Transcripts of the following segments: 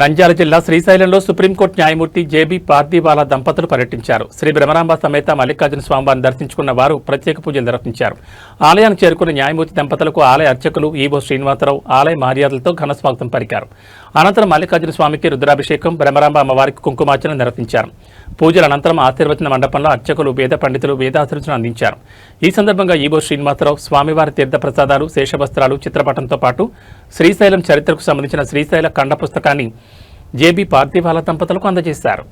నంద్యాల జిల్లా శ్రీశైలంలో సుప్రీంకోర్టు న్యాయమూర్తి జేబీ పార్థివాలా దంపతులు పర్యటించారు. శ్రీ బ్రహ్మరాంబ సమేత మల్లికార్జున స్వామివారిని దర్శించుకున్న వారు ప్రత్యేక పూజలు నిర్వహించారు. ఆలయానికి చేరుకున్న న్యాయమూర్తి దంపతులకు ఆలయ అర్చకులు ఈవో శ్రీనివాసరావు ఆలయ మర్యాదలతో ఘన స్వాగతం పలికారు. అనంతరం మల్లికార్జున స్వామికి రుద్రాభిషేకం, బ్రహ్మరాంబ అమ్మవారికి కుంకుమార్చన నిర్వహించారు. పూజల అనంతరం ఆశీర్వచన మండపంలో అర్చకులు, వేద పండితులు వేదాశీర్వచనం అందించారు. ఈ సందర్భంగా ఈవో శ్రీనివాసరావు స్వామివారి తీర్థ ప్రసాదాలు, శేషవస్త్రాలు, చిత్రపటంతో పాటు శ్రీశైలం చరిత్రకు సంబంధించిన శ్రీశైల ఖండ పుస్తకాన్ని జేబీ పార్థివాలా దంపతులకు అందజేశారు.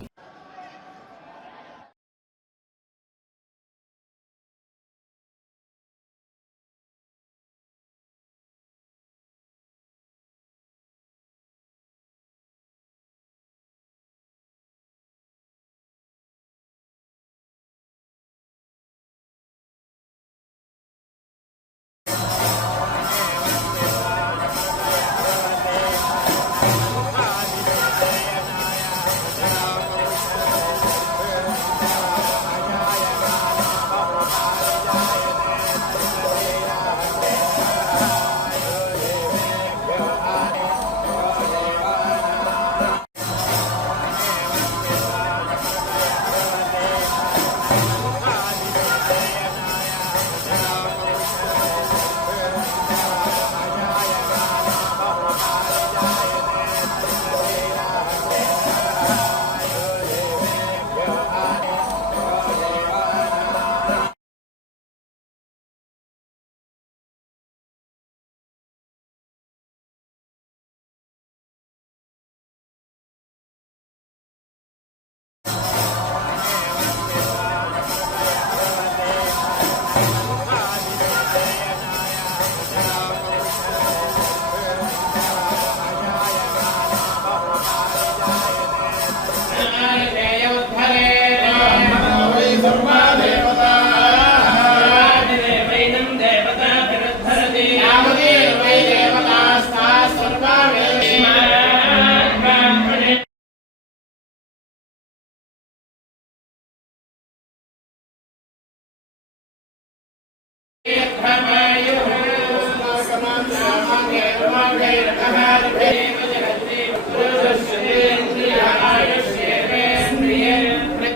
Come on,